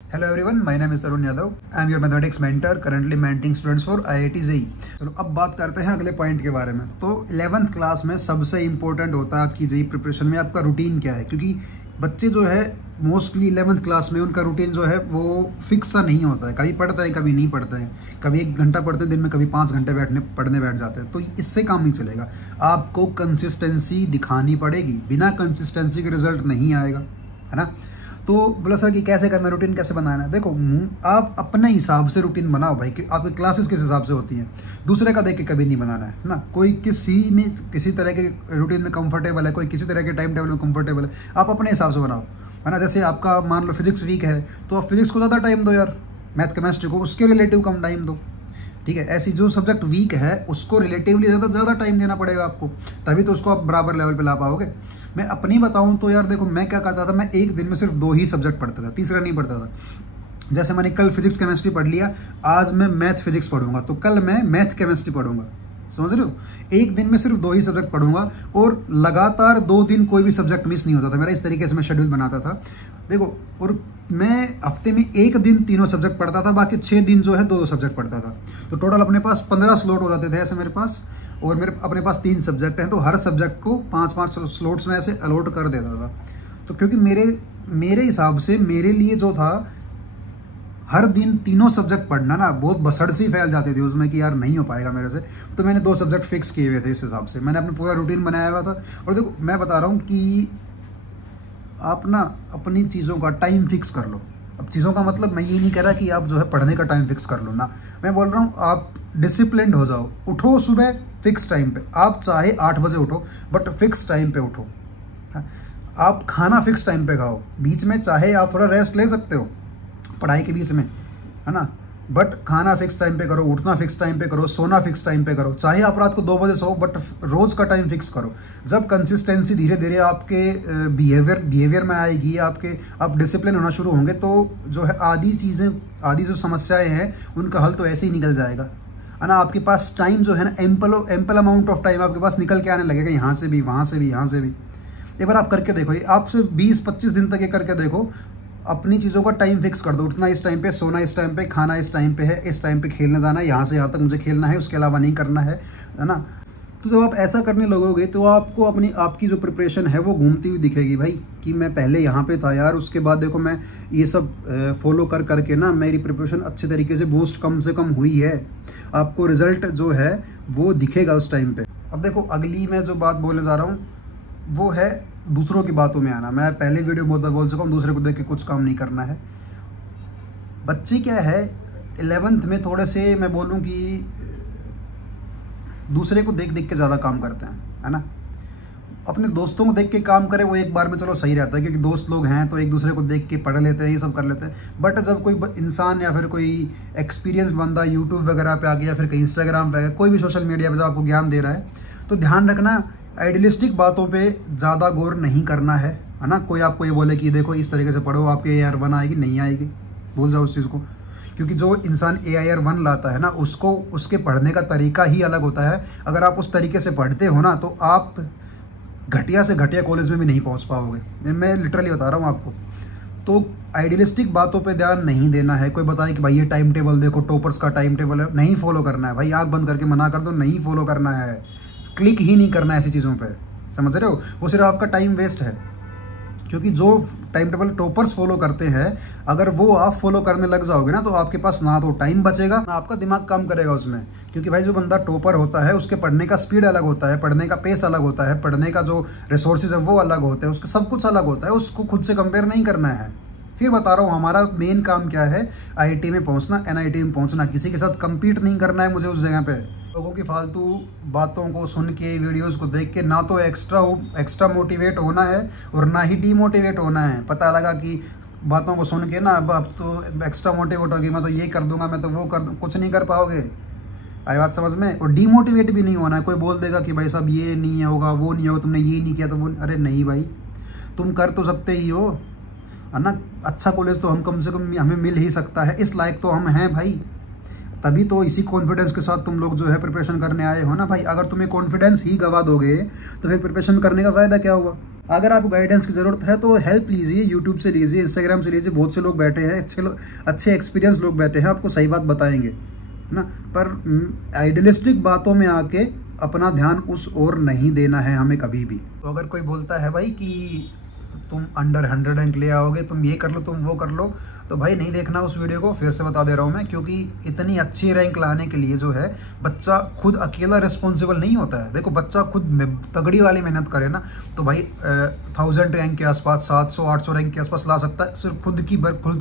Hello everyone, my name is Tarun Yadav. I am your mathematics mentor, currently mentoring students for IIT JEE. चलो अब बात करते हैं अगले पॉइंट के बारे में। तो 11th क्लास में सबसे इम्पोर्टेंट होता है आपकी जेई प्रिपरेशन में आपका रूटीन क्या है, क्योंकि बच्चे जो है मोस्टली 11th क्लास में उनका रूटीन जो है वो फिक्स सा नहीं होता है। कभी पढ़ते हैं, कभी नहीं पढ़ते हैं, कभी 1 घंटा पढ़ते हैं दिन में, कभी 5 घंटे पढ़ने बैठ जाते हैं। तो इससे काम नहीं चलेगा, आपको कंसिस्टेंसी दिखानी पड़ेगी। बिना कंसिस्टेंसी के रिजल्ट नहीं आएगा, है ना। तो बोला सर कि कैसे करना, रूटीन कैसे बनाना है। देखो, आप अपने हिसाब से रूटीन बनाओ भाई, कि आपकी क्लासेस किस हिसाब से होती हैं, दूसरे का देख के कभी नहीं बनाना है ना। कोई किसी तरह के रूटीन में कंफर्टेबल है, कोई किसी तरह के टाइम टेबल में कंफर्टेबल है, आप अपने हिसाब से बनाओ, है ना। जैसे आपका मान लो फिजिक्स वीक है तो आप फिजिक्स को ज़्यादा टाइम दो यार, मैथ केमिस्ट्री को उसके रिलेटिव कम टाइम दो, ठीक है। ऐसी जो सब्जेक्ट वीक है उसको रिलेटिवली ज़्यादा टाइम देना पड़ेगा आपको, तभी तो उसको आप बराबर लेवल पे ला पाओगे। मैं अपनी बताऊं तो यार देखो, मैं क्या करता था, मैं एक दिन में सिर्फ 2 ही सब्जेक्ट पढ़ता था, तीसरा नहीं पढ़ता था। जैसे मैंने कल फिजिक्स केमिस्ट्री पढ़ लिया, आज मैं मैथ फिजिक्स पढ़ूंगा, तो कल मैं मैथ केमिस्ट्री पढ़ूंगा, समझ रहे हो। एक दिन में सिर्फ 2 ही सब्जेक्ट पढ़ूंगा और लगातार 2 दिन कोई भी सब्जेक्ट मिस नहीं होता था मेरा। इस तरीके से मैं शेड्यूल बनाता था, देखो। और मैं हफ्ते में 1 दिन तीनों सब्जेक्ट पढ़ता था, बाकी 6 दिन जो है 2 सब्जेक्ट पढ़ता था। तो टोटल अपने पास 15 स्लॉट हो जाते थे ऐसे मेरे पास, और मेरे अपने पास 3 सब्जेक्ट हैं, तो हर सब्जेक्ट को 5-5 स्लॉट्स में ऐसे अलॉट कर देता था। तो क्योंकि मेरे हिसाब से मेरे लिए जो था, हर दिन तीनों सब्जेक्ट पढ़ना ना बहुत बसड़ सी फैल जाती थी उसमें कि यार नहीं हो पाएगा मेरे से। तो मैंने 2 सब्जेक्ट फिक्स किए हुए थे, इस हिसाब से मैंने अपना पूरा रूटीन बनाया हुआ था। और देखो, मैं बता रहा हूँ कि आप ना अपनी चीज़ों का टाइम फिक्स कर लो। अब चीज़ों का मतलब मैं ये नहीं कह रहा कि आप जो है पढ़ने का टाइम फिक्स कर लो ना, मैं बोल रहा हूँ आप डिसिप्लिन्ड हो जाओ। उठो सुबह फिक्स टाइम पे, आप चाहे 8 बजे उठो बट फिक्स टाइम पे उठो। आप खाना फिक्स टाइम पे खाओ, बीच में चाहे आप थोड़ा रेस्ट ले सकते हो पढ़ाई के बीच में, है ना, बट खाना फिक्स टाइम पे करो, उठना फिक्स टाइम पे करो, सोना फिक्स टाइम पे करो। चाहे आप रात को 2 बजे सो, बट रोज़ का टाइम फिक्स करो। जब कंसिस्टेंसी धीरे धीरे आपके बिहेवियर में आएगी, आप डिसिप्लिन होना शुरू होंगे, तो जो है आधी जो समस्याएं हैं उनका हल तो ऐसे ही निकल जाएगा, है ना। आपके पास टाइम जो है ना, एम्पल अमाउंट ऑफ टाइम आपके पास निकल के आने लगेगा, यहाँ से भी, वहाँ से भी, यहाँ से भी। एक बार आप करके देखो, आप सिर्फ 20-25 दिन तक ये करके देखो। अपनी चीज़ों का टाइम फिक्स कर दो, उठना इस टाइम पे, सोना इस टाइम पे, खाना इस टाइम पे है, इस टाइम पे खेलने जाना है, यहाँ से यहाँ तक मुझे खेलना है, उसके अलावा नहीं करना है ना। तो जब आप ऐसा करने लगोगे तो आपको आपकी जो प्रिपरेशन है वो घूमती हुई दिखेगी भाई, कि मैं पहले यहाँ पे था यार, उसके बाद देखो मैं ये सब फॉलो करके ना मेरी प्रिपरेशन अच्छे तरीके से बूस्ट कम से कम हुई है। आपको रिजल्ट जो है वो दिखेगा उस टाइम पे। अब देखो, अगली मैं जो बात बोलने जा रहा हूँ वो है दूसरों की बातों में आना। मैं पहले वीडियो बहुत बार बोल चुका हूँ, दूसरे को देख के कुछ काम नहीं करना है। बच्चे क्या है 11th में थोड़े से, मैं बोलूँ कि दूसरे को देख के ज़्यादा काम करते हैं, है ना। अपने दोस्तों को देख के काम करे वो एक बार में चलो सही रहता है, क्योंकि दोस्त लोग हैं तो एक दूसरे को देख के पढ़ लेते हैं, ये सब कर लेते हैं। बट जब कोई इंसान या फिर कोई एक्सपीरियंस बंदा यूट्यूब वगैरह पे आ गया, फिर कहीं इंस्टाग्राम पे आ गया, कोई भी सोशल मीडिया पे जब आपको ज्ञान दे रहा है, तो ध्यान रखना आइडियलिस्टिक बातों पे ज़्यादा गौर नहीं करना है ना। कोई आपको ये बोले कि देखो इस तरीके से पढ़ो, आपके AR1 आएगी, नहीं आएगी, भूल जाओ उस चीज़ को। क्योंकि जो इंसान AR1 लाता है ना, उसके पढ़ने का तरीका ही अलग होता है। अगर आप उस तरीके से पढ़ते हो ना, तो आप घटिया से घटिया कॉलेज में भी नहीं पहुंच पाओगे, मैं लिटरली बता रहा हूँ आपको। तो आइडियलिस्टिक बातों पे ध्यान नहीं देना है। कोई बताए कि भाई ये टाइम टेबल देखो, टॉपर्स का टाइम टेबल है, नहीं फॉलो करना है भाई। आँख बंद करके मना कर दो, नहीं फॉलो करना है, क्लिक ही नहीं करना है ऐसी चीज़ों पे, समझ रहे हो। वो सिर्फ आपका टाइम वेस्ट है, क्योंकि जो टाइम टेबल टॉपर्स फॉलो करते हैं, अगर वो आप फॉलो करने लग जाओगे ना, तो आपके पास ना तो टाइम बचेगा ना आपका दिमाग काम करेगा उसमें। क्योंकि भाई जो बंदा टॉपर होता है उसके पढ़ने का स्पीड अलग होता है, पढ़ने का पेस अलग होता है, पढ़ने का जो रिसोर्सेज है वो अलग होते हैं, उसका सब कुछ अलग होता है, उसको खुद से कंपेयर नहीं करना है। फिर बता रहा हूँ, हमारा मेन काम क्या है, IIT में पहुँचना, NIT में पहुँचना, किसी के साथ कम्पीट नहीं करना है मुझे उस जगह पे। लोगों की फालतू बातों को सुन के, वीडियोस को देख के ना तो एक्स्ट्रा मोटिवेट होना है और ना ही डीमोटिवेट होना है। पता लगा कि बातों को सुन के ना अब तो एक्स्ट्रा मोटिवेट होगी, मैं तो ये कर दूंगा, मैं तो वो कर, कुछ नहीं कर पाओगे। आई बात समझ में। और डीमोटिवेट भी नहीं होना है। कोई बोल देगा कि भाई साहब ये नहीं होगा, वो नहीं होगा, तुमने ये नहीं किया तो वो, अरे नहीं भाई, तुम कर तो सकते ही हो, है ना। अच्छा कॉलेज तो हम कम से कम हमें मिल ही सकता है, इस लायक तो हम हैं भाई। तभी तो इसी कॉन्फिडेंस के साथ तुम लोग जो है प्रिपरेशन करने आए हो ना भाई। अगर तुम्हें कॉन्फिडेंस ही गवा दोगे तो फिर प्रिपरेशन करने का फ़ायदा क्या हुआ। अगर आपको गाइडेंस की ज़रूरत है तो हेल्प लीजिए, यूट्यूब से लीजिए, इंस्टाग्राम से लीजिए, बहुत से लोग बैठे हैं, अच्छे एक्सपीरियंस लोग बैठे हैं, आपको सही बात बताएंगे, है ना। पर आइडियलिस्टिक बातों में आके अपना ध्यान उस ओर नहीं देना है हमें कभी भी। तो अगर कोई बोलता है भाई कि तुम अंडर 100 रैंक ले आओगे, तुम ये कर लो, तुम वो कर लो, तो भाई नहीं देखना उस वीडियो को, फिर से बता दे रहा हूँ मैं, क्योंकि इतनी अच्छी रैंक लाने के लिए जो है बच्चा खुद अकेला रिस्पॉन्सिबल नहीं होता है। देखो बच्चा खुद तगड़ी वाली मेहनत करे ना तो भाई 1000 रैंक के आसपास, 700-800 रैंक के आसपास ला सकता है, सिर्फ खुद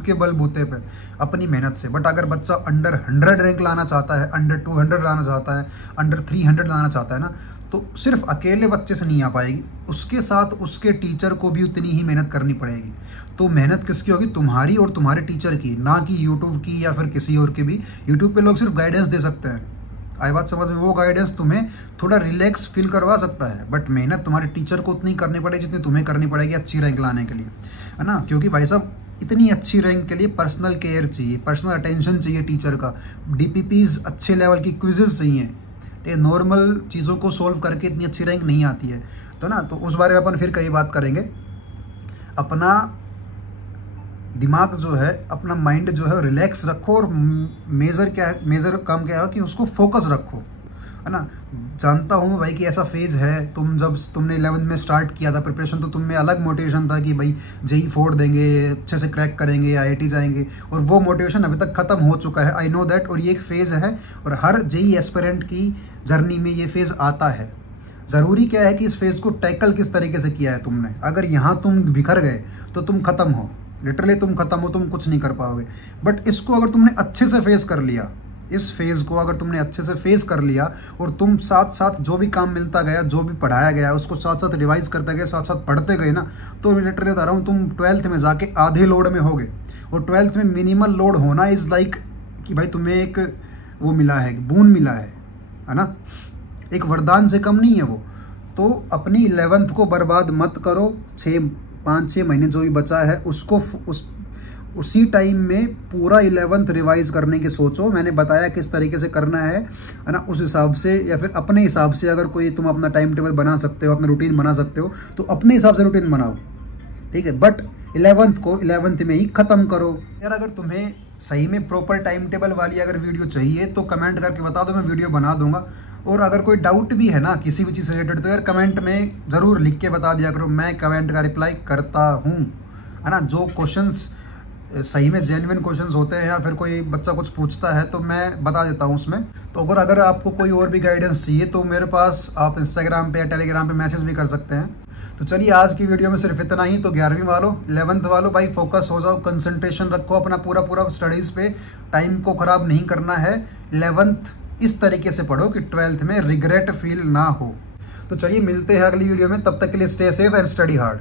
के बलबूते पे अपनी मेहनत से। बट अगर बच्चा अंडर 100 रैंक लाना चाहता है, अंडर 200 लाना चाहता है, अंडर 300 लाना चाहता है ना, तो सिर्फ अकेले बच्चे से नहीं आ पाएगी, उसके साथ उसके टीचर को भी उतनी ही मेहनत करनी पड़ेगी। तो मेहनत किसकी होगी? तुम्हारी और तुम्हारे टीचर की, ना कि यूट्यूब की या फिर किसी और की भी। यूट्यूब पे लोग सिर्फ गाइडेंस दे सकते हैं, आई बात समझ में? वो गाइडेंस तुम्हें थोड़ा रिलैक्स फील करवा सकता है, बट मेहनत तुम्हारे टीचर को उतनी करनी पड़ेगी जितनी तुम्हें करनी पड़ेगी अच्छी रैंक लाने के लिए, है ना। क्योंकि भाई साहब इतनी अच्छी रैंक के लिए पर्सनल केयर चाहिए, पर्सनल अटेंशन चाहिए टीचर का, DPPs अच्छे लेवल की क्विजेज चाहिए, ये नॉर्मल चीज़ों को सोल्व करके इतनी अच्छी रैंक नहीं आती है। तो ना, तो उस बारे में अपन फिर कई बात करेंगे। अपना दिमाग जो है, अपना माइंड जो है रिलैक्स रखो, और मेजर काम क्या है कि उसको फोकस रखो, है ना। जानता हूँ भाई कि ऐसा फेज है, तुमने 11th में स्टार्ट किया था प्रिपरेशन, तो तुम में अलग मोटिवेशन था कि भाई JEE 4 देंगे, अच्छे से क्रैक करेंगे, IIT जाएंगे, और वो मोटिवेशन अभी तक ख़त्म हो चुका है, आई नो दैट। और ये एक फ़ेज़ है, और हर JEE एस्पिरेंट की जर्नी में ये फेज़ आता है। ज़रूरी क्या है कि इस फेज़ को टैकल किस तरीके से किया है तुमने। अगर यहाँ तुम बिखर गए तो तुम ख़त्म हो, लिटरली तुम ख़त्म हो, तुम कुछ नहीं कर पाओगे। बट इसको अगर तुमने अच्छे से फेस कर लिया, इस फेज़ को अगर तुमने अच्छे से फेस कर लिया, और तुम साथ साथ जो भी काम मिलता गया, जो भी पढ़ाया गया, उसको साथ साथ रिवाइज करते गए, साथ साथ पढ़ते गए ना, तो मैं लिटरली बता रहा हूँ तुम 12th में जाके आधे लोड में होगे। और 12th में मिनिमल लोड होना इज़ लाइक कि भाई तुम्हें एक वो मिला है, बून मिला है ना, एक वरदान से कम नहीं है वो। तो अपनी 11th को बर्बाद मत करो, 5-6 महीने जो भी बचा है उसको उसी टाइम में पूरा 11th रिवाइज करने की सोचो। मैंने बताया किस तरीके से करना है ना, उस हिसाब से, या फिर अपने हिसाब से, अगर कोई तुम अपना टाइम टेबल बना सकते हो, अपना रूटीन बना सकते हो, तो अपने हिसाब से रूटीन बनाओ, ठीक है। बट 11th को 11th में ही ख़त्म करो। यार अगर तुम्हें सही में प्रॉपर टाइम टेबल वाली अगर वीडियो चाहिए तो कमेंट करके बता दो, मैं वीडियो बना दूंगा। और अगर कोई डाउट भी है ना किसी भी चीज़ से रिलेटेड, तो यार कमेंट में ज़रूर लिख के बता दिया करो, मैं कमेंट का रिप्लाई करता हूँ, है ना। जो क्वेश्चंस सही में जेन्युइन क्वेश्चंस होते हैं, या फिर कोई बच्चा कुछ पूछता है तो मैं बता देता हूँ उसमें। तो अगर आपको कोई और भी गाइडेंस चाहिए तो मेरे पास आप इंस्टाग्राम पे या टेलीग्राम पे मैसेज भी कर सकते हैं। तो चलिए आज की वीडियो में सिर्फ इतना ही। तो 11वीं वालों, 11th वालों, भाई फोकस हो जाओ, कंसंट्रेशन रखो अपना पूरा स्टडीज़ पे, टाइम को ख़राब नहीं करना है। 11th इस तरीके से पढ़ो कि 12th में रिग्रेट फील ना हो। तो चलिए मिलते हैं अगली वीडियो में, तब तक के लिए stay safe and study hard.